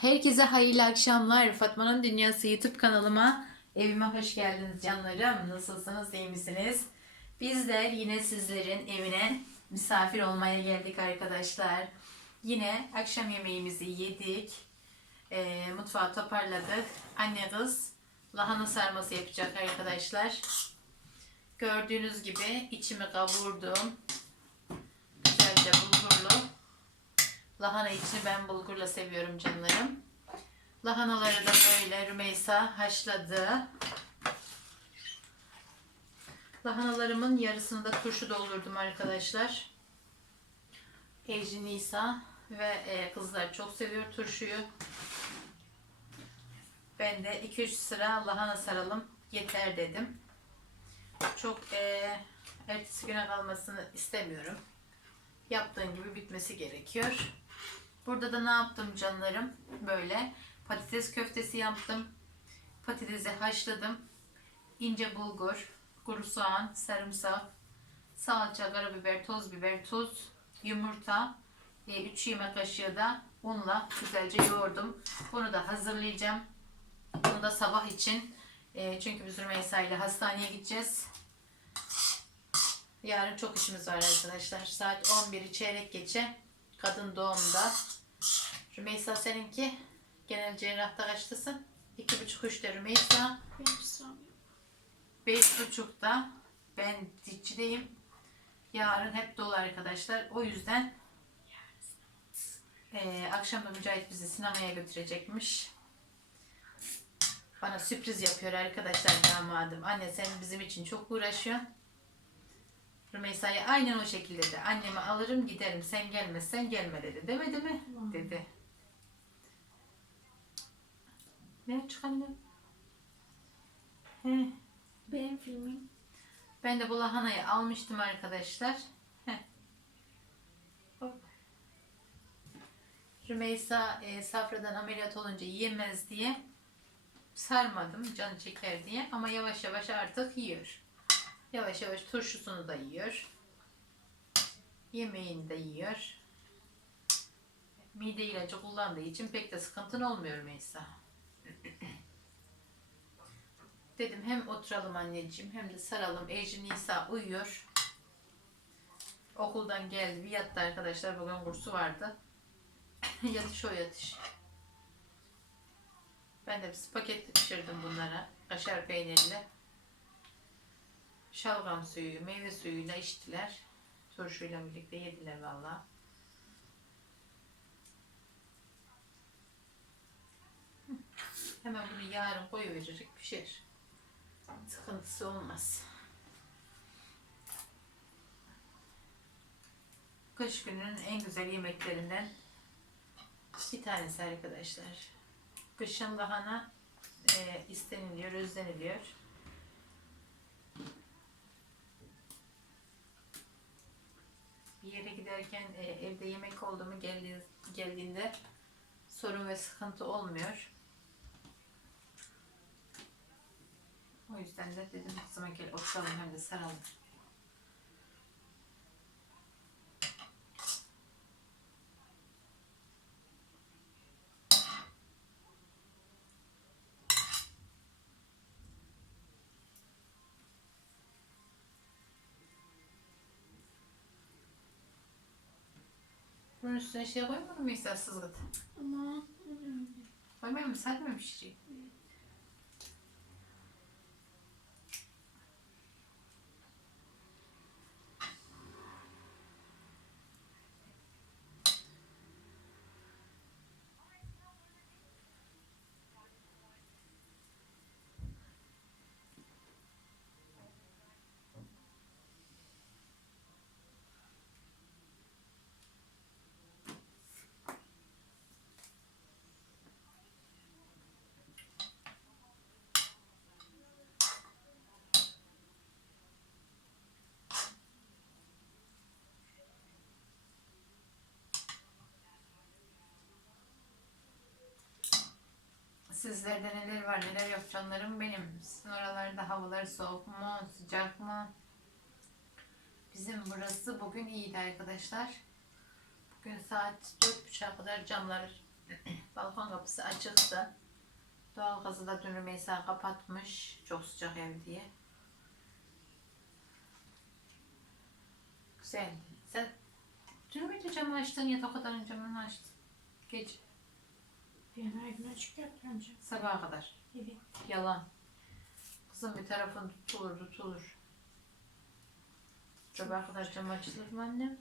Herkese hayırlı akşamlar. Fatma'nın Dünyası YouTube kanalıma, evime hoş geldiniz canlarım. Nasılsınız, iyi misiniz? Bizler yine sizlerin evine misafir olmaya geldik arkadaşlar. Yine akşam yemeğimizi yedik. Ee, mutfağı toparladık. Anne kız lahana sarması yapacak arkadaşlar. Gördüğünüz gibi içimi kavurdum. Güzelce bulgurlu. Lahana içini ben bulgurla seviyorum canlarım. Lahanaları da böyle Rümeysa haşladı. Lahanalarımın yarısını da turşu doldurdum arkadaşlar. Ejin Nisa ve e, kızlar çok seviyor turşuyu. Ben de 2-3 sıra lahana saralım yeter dedim. Çok e, ertesi güne kalmasını istemiyorum. Yaptığın gibi bitmesi gerekiyor. Burada da ne yaptım canlarım? Böyle patates köftesi yaptım. Patatesi haşladım. İnce bulgur, kuru soğan, sarımsak, salça, karabiber, toz biber, tuz, yumurta, 3 yemek kaşığı da unla güzelce yoğurdum. Bunu da hazırlayacağım. Bunu da sabah için. e, Çünkü biz Rümeysa ile hastaneye gideceğiz. Yarın çok işimiz var arkadaşlar. Saat 11'i çeyrek geçe. Kadın doğumda. Rümeysa seninki genel cerrahta kaçtasın? 2.30-3'te Rümeysa. Benim sıram yok. 5.30'da ben dişçideyim. Yarın hep dolu arkadaşlar. O yüzden eee akşam da Mücahit bizi sinemaya götürecekmiş. Bana sürpriz yapıyor arkadaşlar damadım. Anne sen bizim için çok uğraşıyorsun. Rümeysa'ya aynen o şekilde de. Annemi alırım giderim. Sen gelmezsen gelme dedi. Demedi mi? Hı. Dedi. Ne çık annem? He. Benim filmim. Ben de bu lahanayı almıştım arkadaşlar. Heh. Hop. Rümeysa e, safradan ameliyat olunca yemez diye sarmadım canı çeker diye ama yavaş yavaş artık yiyor. Yavaş yavaş turşusunu da yiyor. Yemeğini de yiyor. Mide ilacı kullandığı için pek de sıkıntın olmuyor Rümeysa. Dedim hem oturalım anneciğim hem de saralım. Ejin Nisa uyuyor. Okuldan geldi bir yattı arkadaşlar. Bugün kursu vardı. yatış o yatış. Ben de bir paket pişirdim bunlara. Kaşar peynirli. Şalgam suyu, meyve suyuyla içtiler. Turşuyla birlikte yediler valla. Hemen bunu yarın koyuveririk pişer. Sıkıntısı olmaz. Kış gününün en güzel yemeklerinden bir tanesi arkadaşlar. Kışın lahana e, isteniliyor, özleniliyor. Bir yere giderken e, evde yemek oldu mu geldi, geldiğinde sorun ve sıkıntı olmuyor. O yüzden de dedim kızıma gel oturalım hem de saralım. Bunun üstüne şey koymadın mı İsa sızgıt? Ama Koymuyor musun? Sadece mi pişireyim? Sizlerde neler var neler yok canlarım benim. Sizin oralarda havalar soğuk mu sıcak mı? Bizim burası bugün iyiydi arkadaşlar. Bugün saat 4.30'a kadar camlar Balkon kapısı açıktı. Doğalgazı da dün Rümeysa kapatmış. Çok sıcak ev diye. Güzeldi. Sen dün müydü camı açtın ya da o kadar önce camını açtın? Gece. Ben her gün açık canım. Sabaha kadar. Evet. Yalan. Kızım bir tarafın tutulur tutulur. Sabaha kadar cam açılır mı annem?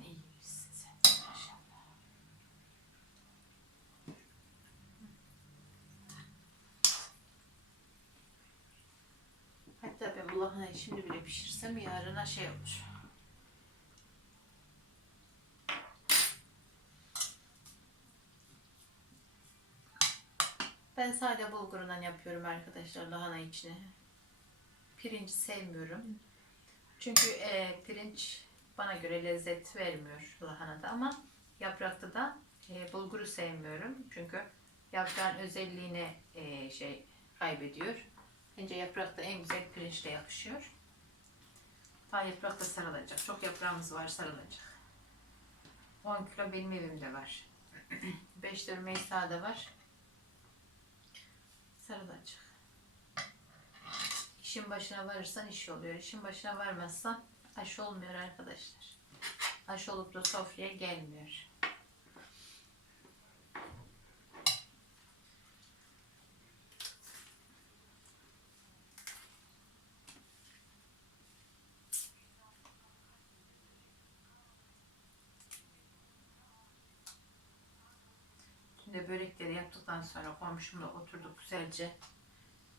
İyi misin sen maşallah. Hatta ben bu lahanayı şimdi bile pişirsem yarına şey olur. Ben sade bulgurundan yapıyorum arkadaşlar lahana içine. Pirinç sevmiyorum. Çünkü e, pirinç bana göre lezzet vermiyor lahanada ama yaprakta da e, bulguru sevmiyorum. Çünkü yaprağın özelliğini e, şey kaybediyor. Bence yaprakta en güzel pirinçle yapışıyor. Daha yaprak da sarılacak. Çok yaprağımız var sarılacak. 10 kilo benim evimde var. 5 de Rümeysa'da var. Sarılacak. İşin başına varırsan iş oluyor. İşin başına varmazsan aş olmuyor arkadaşlar. Aş olup da sofraya gelmiyor. Sonra komşumla oturduk güzelce.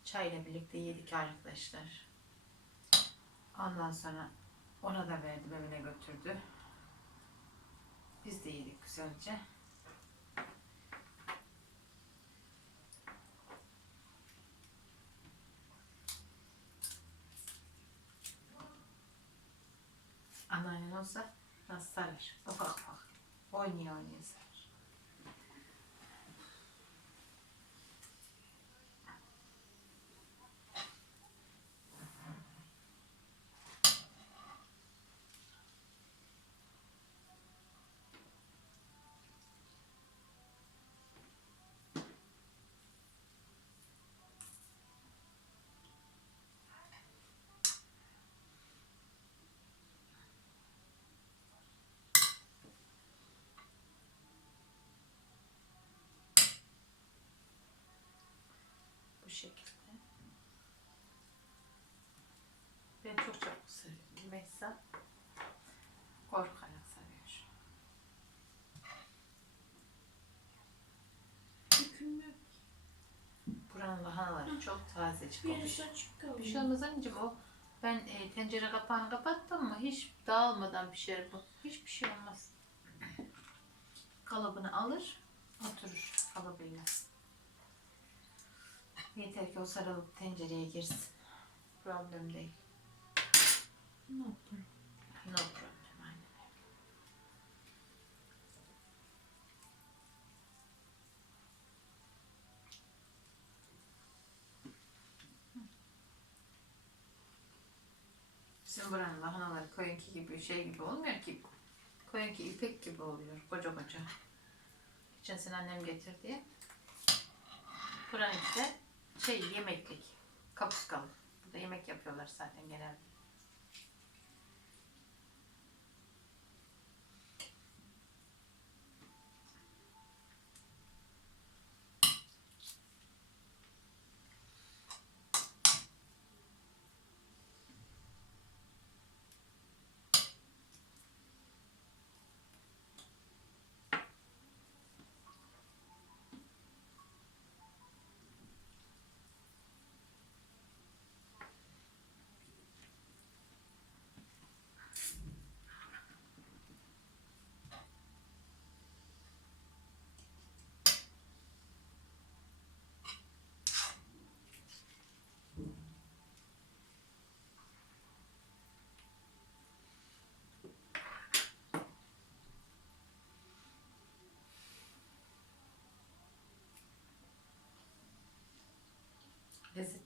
Çayla birlikte yedik arkadaşlar. Ondan sonra ona da verdim evine götürdü. Biz de yedik güzelce. Anneannen olsa nasıl sarar? Ufak ufak. Oynaya oynaya sarar. Şekilde. Ben çok çok seviyorum. Mesela korkarak seviyor. Dökülmüyor. Buranın lahanaları çok şey olmaz anneciğim o ben e, tencere kapağını kapattım mı hiç dağılmadan pişer bu. Hiçbir şey olmaz. Kalıbını alır oturur kalıbıyla. Yeter ki o sarılıp tencereye girsin. Problem değil. Ne yapayım? No problem aynen. Bizim buranın lahanaları koyunki gibi şey gibi olmuyor ki. Koyunki ipek gibi oluyor. Koca koca. Geçen sene annem getirdi. Buranın işte şey yemeklik. Kapuskalı. Burada yemek yapıyorlar zaten genelde.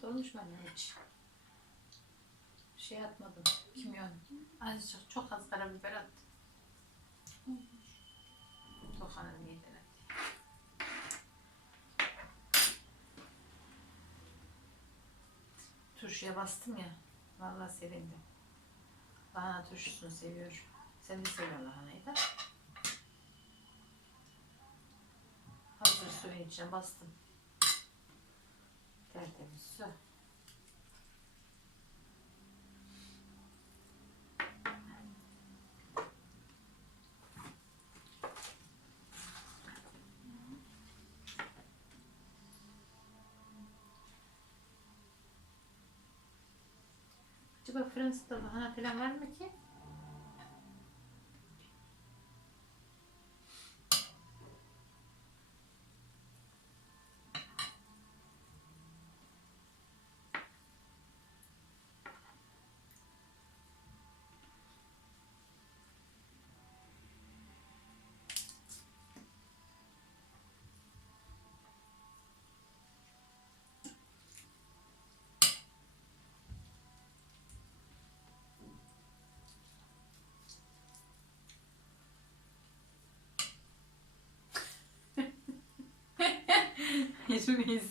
konuşma ne hiç. Şey atmadım. Kimyon. Azıcık çok az karabiber attım. Tokanın yedine. Turşuya bastım ya. Vallahi sevindim. Lahana turşusunu seviyorum. Sen de seviyorsun lahanayı da. Hazır suyun içine bastım. Tertemiz su. Acaba Fransa'da lahana falan var mı ki? Gibi.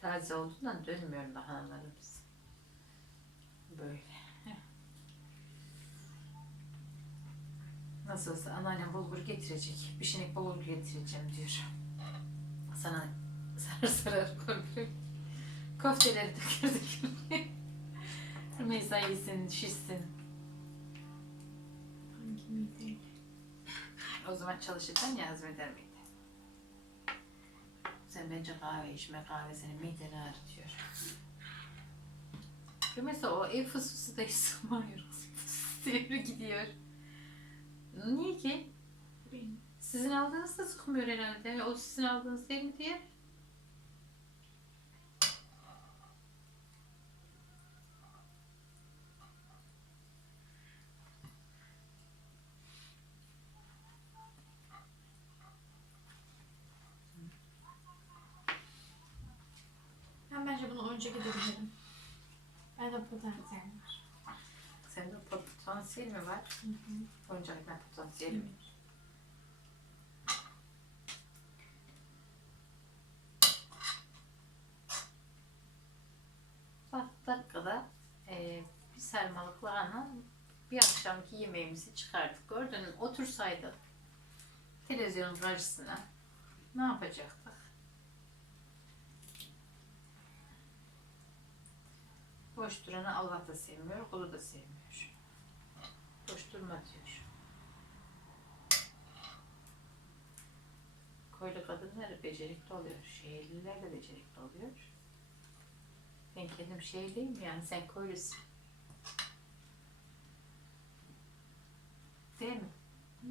Taze olduğundan dönmüyorum lahanalarımız. Böyle. Nasıl olsa anneannem bulgur getirecek. Bir şinek bulgur getireceğim diyor. Sana sarar sarar bulgur. Köfteleri dökürdük. Rümeysa yesin, şişsin. Hangi mideyle? O zaman çalışırken yardım eder miydi? Sen bence kahve içme, kahve senin mideni ağrıtıyor. Mesela o ev fısfısı da hiç sığmıyor. Fısfısı gidiyor. Niye ki? Benim. Sizin aldığınız da sıkmıyor herhalde. O sizin aldığınız değil mi diye. Ben bence bunu önce gidebilirim. Ben de potansiyel var. Senin de mi var? Hı hı. Mi? Bak dakikada eee bir sarmalık lahana bir akşamki yemeğimizi çıkardık. Gördün mü? Otursaydık televizyonun karşısına ne yapacaktık? Boş duranı Allah da sevmiyor, kulu da sevmiyor. Boş durma diyor. Köylü kadınlar becerikli oluyor. Şehirliler de becerikli oluyor. Ben kendim şehirliyim yani sen köylüsün. Değil mi? Hı.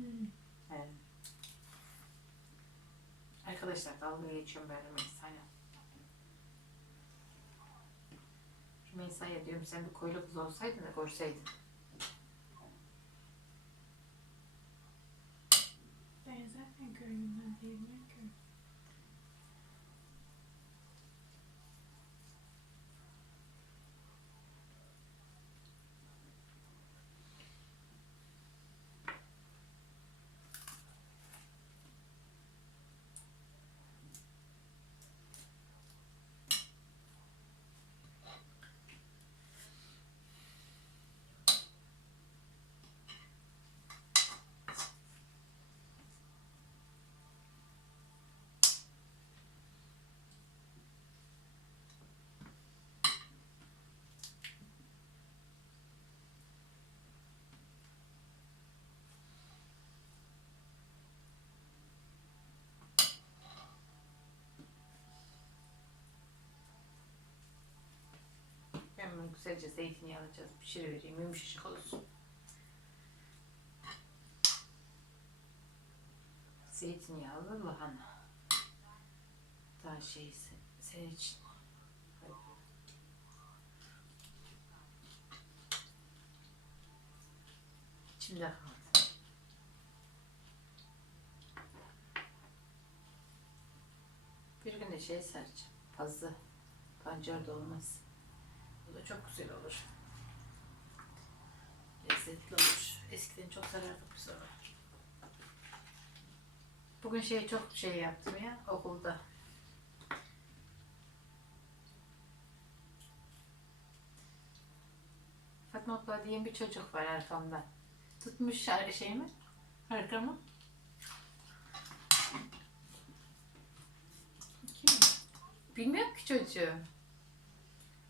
Evet. Arkadaşlar dalga geçiyorum ben Rümeysa'yla. Rümeysa'ya diyorum sen bir koylu kız olsaydın da görseydin. Very lovely liquor. Güzelce zeytinyağı alacağız. Pişirivereyim yumuşacık olsun. Zeytinyağlı lahana. Daha şeysi senin için. İçimde. Bir gün de şey saracağım. Fazla pancar da olmaz. Bu da çok güzel olur. Lezzetli olur. Eskiden çok sarardık biz onu. Bugün şey çok şey yaptım ya okulda. Fatma abla diye bir çocuk var arkamda. Tutmuş şarkı şeyimi, arkamı. Kim? Bilmiyorum ki çocuğu.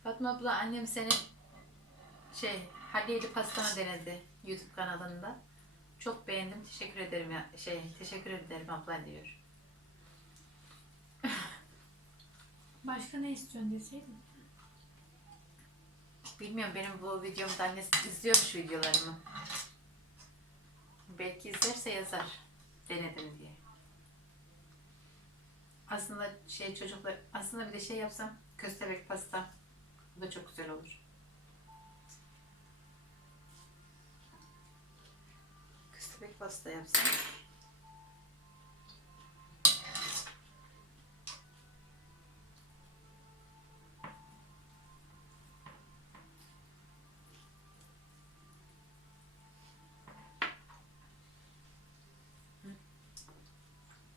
Fatma abla annem senin şey Halil'i pastanı denedi YouTube kanalında. Çok beğendim. Teşekkür ederim ya. Şey, teşekkür ederim abla diyor. Başka ne istiyorsun deseydin. Bilmiyorum benim bu videomda annesi izliyormuş videolarımı. Belki izlerse yazar. Denedim diye. Aslında şey çocuklar aslında bir de şey yapsam köstebek pasta. Bu da çok güzel olur. Köstebek pasta yapsam.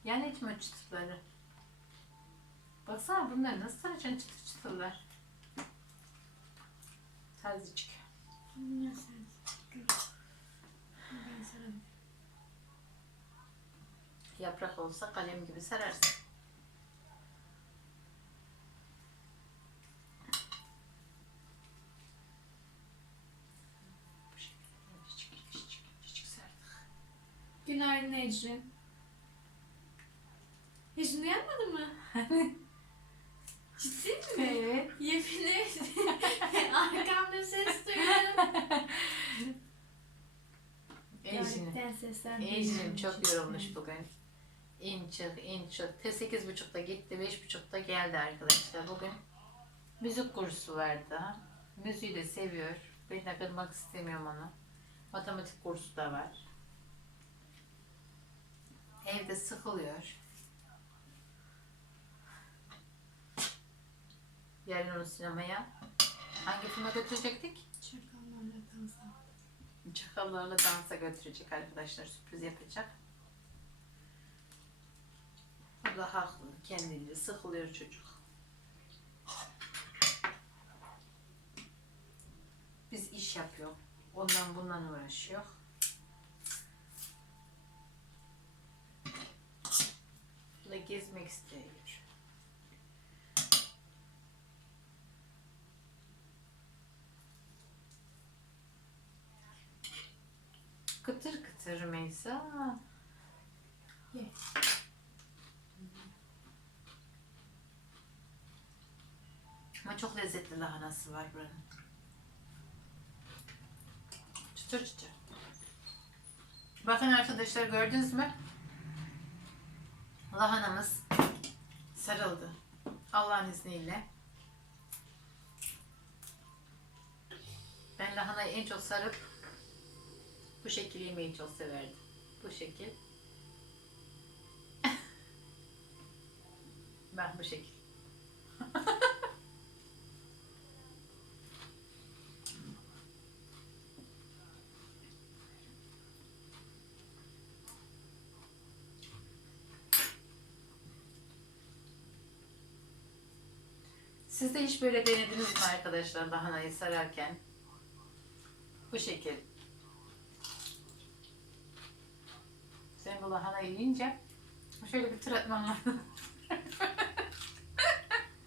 Yani içme çıtırları. Baksana bunlar nasıl taracan çıtır çıtırlar. Sararım. Yaprak olsa kalem gibi sararsın. Günaydın Ecrin. Hiç uyanmadın mı? Ciddi mi? Evet. Yemin ederim. Arkamda ses duydum. Ejrin. Duyuyorum. çok yorulmuş bugün. İn çık, in çık. Te sekiz buçukta gitti, beş buçukta geldi arkadaşlar. Bugün müzik kursu vardı. Müziği de seviyor. Ben de kırmak istemiyorum onu. Matematik kursu da var. Evde sıkılıyor. Yarın onu sinemaya. Hangi filme götürecektik? Çakallarla dans Çakallarla dansa götürecek arkadaşlar. Sürpriz yapacak. O da haklı. Kendince sıkılıyor çocuk. Biz iş yapıyor. Ondan bundan uğraşıyor. Bu da gezmek istiyor. Kıtır kıtır Meysa. Ye. Ama çok lezzetli lahanası var buranın. Çıtır çıtır. Bakın arkadaşlar gördünüz mü? Lahanamız sarıldı. Allah'ın izniyle. Ben lahanayı en çok sarıp bu şekil yemeyi çok severdim. Bu şekil. ben bu şekil. Siz de hiç böyle denediniz mi arkadaşlar lahanayı sararken? Bu şekil. Sen bu lahanayı yiyince şöyle bir tır atman lazım.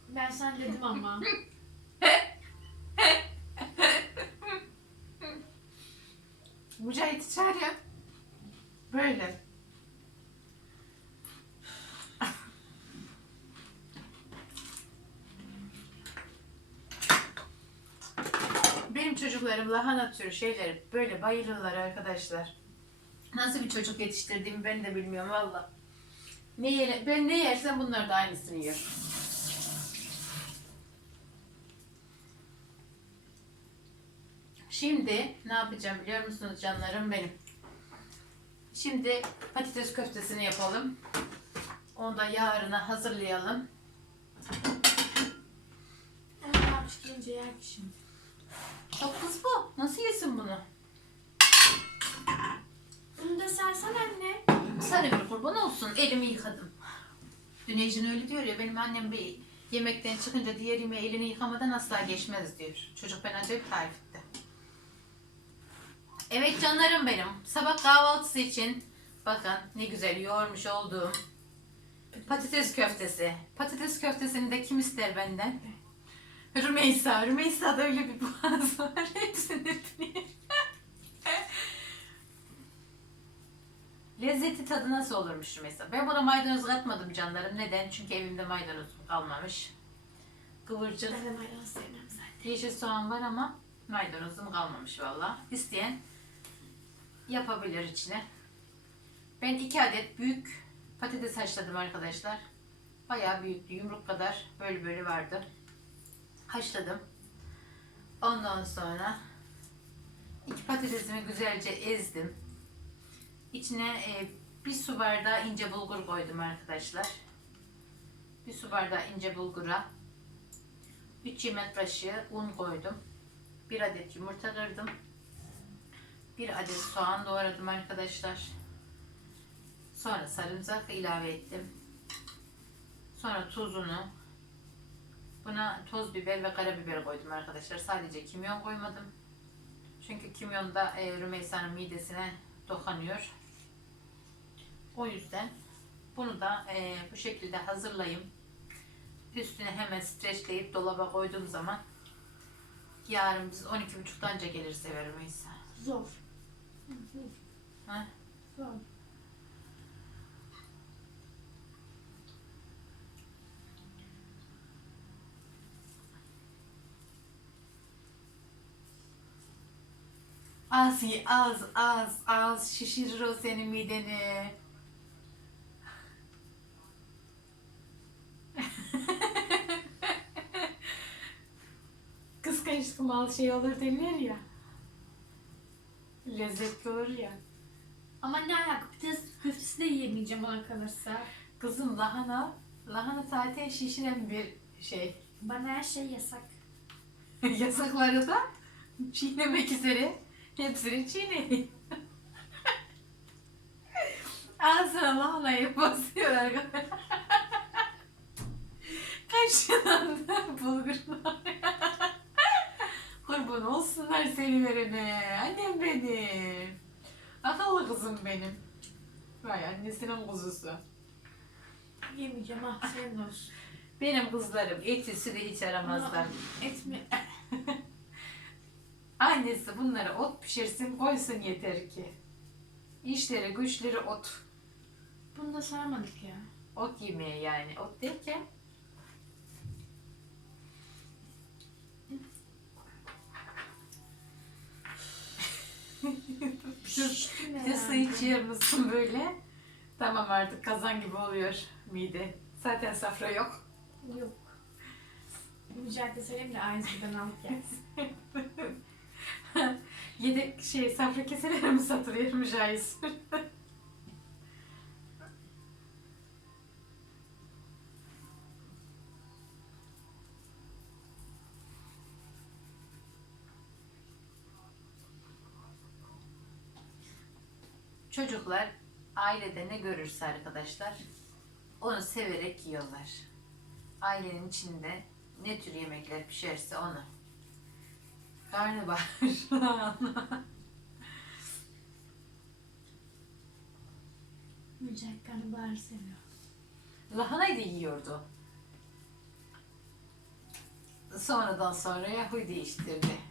Ben sen dedim ama. Mücahit'i çağır ya. Böyle. Benim çocuklarım lahana türü şeyleri böyle bayılırlar arkadaşlar. Nasıl bir çocuk yetiştirdiğimi ben de bilmiyorum valla. Ne yer, ben ne yersem bunlar da aynısını yer. Şimdi ne yapacağım biliyor musunuz canlarım benim? Şimdi patates köftesini yapalım. Onu da yarına hazırlayalım. Ama çıkınca yer ki şimdi. Çok kız bu. Nasıl yesin bunu? Bunu da sersen anne. Sana bir kurban olsun. Elimi yıkadım. Dün Ecin öyle diyor ya benim annem bir yemekten çıkınca diğer yemeği elini yıkamadan asla geçmez diyor. Çocuk ben acayip tarif etti. Evet canlarım benim. Sabah kahvaltısı için bakın ne güzel yoğurmuş olduğum patates köftesi. Patates köftesini de kim ister benden? Rümeysa. Rümeysa'da öyle bir boğaz var. Hepsini Lezzeti tadı nasıl olurmuş mesela? Ben buna maydanoz katmadım canlarım. Neden? Çünkü evimde maydanoz kalmamış. Kıvırcık, Ben de maydanoz sevmem zaten. yeşil soğan var ama maydanozum kalmamış valla. İsteyen yapabilir içine. Ben iki adet büyük patates haşladım arkadaşlar. Bayağı büyüktü. Yumruk kadar böyle böyle vardı. Haşladım. Ondan sonra iki patatesimi güzelce ezdim. İçine e, bir su bardağı ince bulgur koydum arkadaşlar. Bir su bardağı ince bulgura 3 yemek kaşığı un koydum. 1 adet yumurta kırdım. 1 adet soğan doğradım arkadaşlar. Sonra sarımsak ilave ettim. Sonra tuzunu. Buna toz biber ve karabiber koydum arkadaşlar. Sadece kimyon koymadım. Çünkü kimyon da e, Rümeysa'nın midesine dokanıyor. O yüzden bunu da e, bu şekilde hazırlayayım. Üstüne hemen streçleyip dolaba koyduğum zaman yarın biz 12.30'da anca geliriz eve Rümeysa. Zor. Ha? Zor. Az ye, az, az, az şişirir o senin mideni. Mal şey olur denir ya. Lezzetli olur ya. Ama ne alaka? Patates köftesi de yiyemeyeceğim bana kalırsa. Kızım lahana, lahana zaten şişiren bir şey. Bana her şey yasak. Yasakları da çiğnemek üzere hepsini çiğneyin. Ağzına lahanayı basıyor arkadaşlar. Kaşından da bulgurlar. Kurban olsunlar seni verene. Annem benim. Akıllı kızım benim. Vay annesinin kuzusu. Yemeyeceğim ah senin olsun. Benim kızlarım eti sütü hiç aramazlar. Et mi? Annesi bunlara ot pişirsin koysun yeter ki. İşleri güçleri ot. Bunu da sarmadık ya. Ot yemeye yani. Ot derken De su içiyor musun böyle? Tamam artık kazan gibi oluyor mide. Zaten safra yok. Yok. Mücadele söyleyeyim de aynısından alıp gelsin. Yedek şey safra keseleri mi satılıyor mücahit? Çocuklar ailede ne görürse arkadaşlar onu severek yiyorlar. Ailenin içinde ne tür yemekler pişerse onu. Karnabahar. Mücadele karnabahar seviyor. Lahanayı da yiyordu. Sonradan sonraya huy değiştirdi.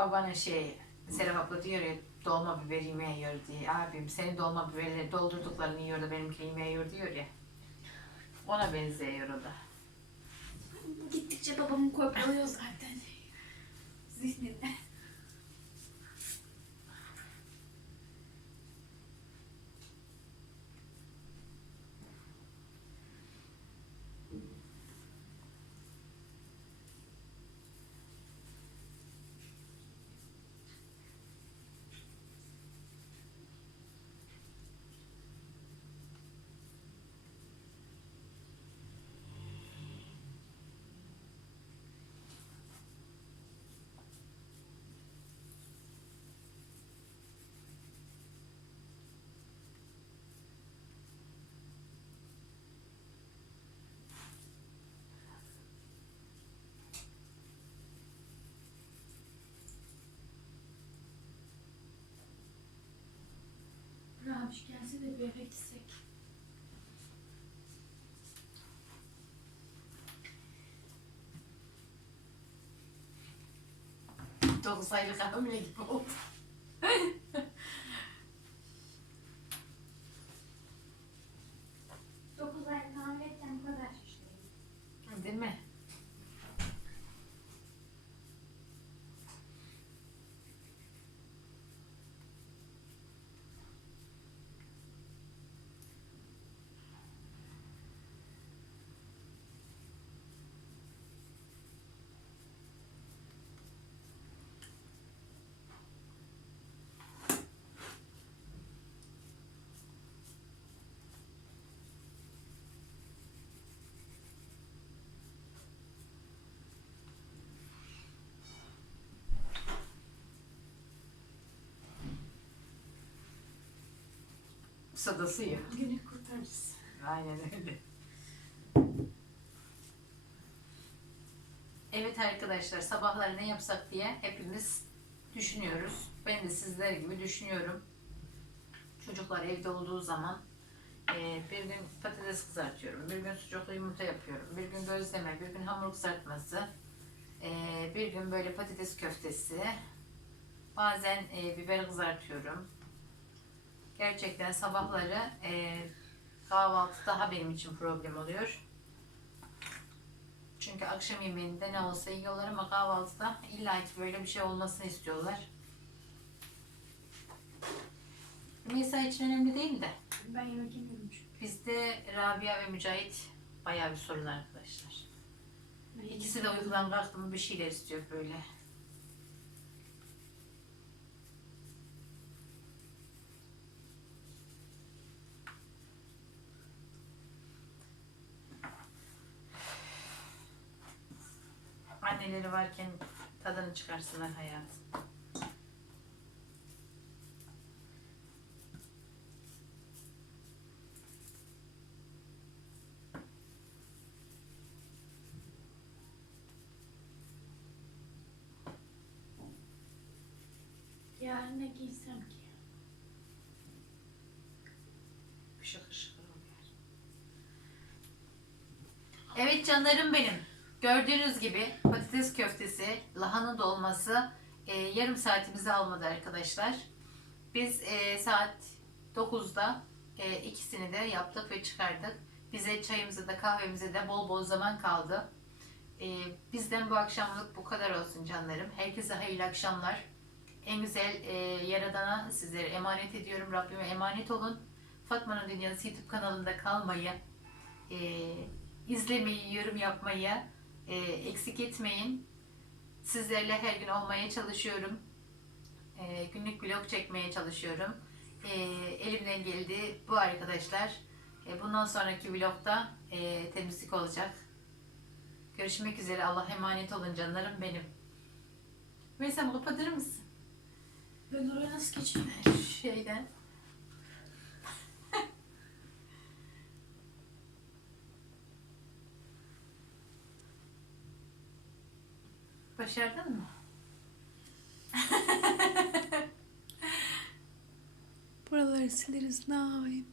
Babana şey, Serap abla diyor ya dolma biber yemeği yiyor diye. Abim senin dolma biberleri doldurduklarını yiyor da benimki yemeği yiyor diyor ya. Ona benziyor o da. Gittikçe babamı kopyalıyor zaten. Zihninde. Yavaş gelse de bir yere gitsek. Dokuz aylık hamile gibi oldu. Dokuz ay hamileyken bu kadar şişti. Değil mi? Sadası ya. Günü kurtarırız. Aynen öyle. Evet arkadaşlar sabahları ne yapsak diye hepimiz düşünüyoruz. Ben de sizler gibi düşünüyorum. Çocuklar evde olduğu zaman eee, bir gün patates kızartıyorum, bir gün sucuklu yumurta yapıyorum, bir gün gözleme, bir gün hamur kızartması, eee, bir gün böyle patates köftesi, bazen eee, biber kızartıyorum. Gerçekten sabahları eee kahvaltı daha benim için problem oluyor. Çünkü akşam yemeğinde ne olsa yiyorlar ama kahvaltıda illa ki böyle bir şey olmasını istiyorlar. Mesela için önemli değil de Ben yemek yemiyorum çünkü. bizde Rabia ve Mücahit bayağı bir sorun arkadaşlar. İkisi de uykudan kalktı mı bir şeyler istiyor böyle. Anneleri varken tadını çıkarsınlar hayatım. Yarın ne giysem ki? Şıkır şıkır oluyor. Evet canlarım benim. Gördüğünüz gibi patates köftesi, lahana dolması e, yarım saatimizi almadı arkadaşlar. Biz e, saat 9'da e, ikisini de yaptık ve çıkardık. Bize çayımıza da kahvemize de bol bol zaman kaldı. E, bizden bu akşamlık bu kadar olsun canlarım. Herkese hayırlı akşamlar. En güzel e, Yaradan'a sizlere emanet ediyorum. Rabbime emanet olun. Fatma'nın Dünyası YouTube kanalında kalmayı, e, izlemeyi, yorum yapmayı e, eksik etmeyin. Sizlerle her gün olmaya çalışıyorum. E, günlük vlog çekmeye çalışıyorum. E, elimden geldi bu arkadaşlar. E, bundan sonraki vlogda e, temizlik olacak. Görüşmek üzere. Allah emanet olun canlarım benim. Mesela kapatır mısın? Ben oraya nasıl geçeyim? Şeyden. Başardın mı? Buraları sileriz yapayım?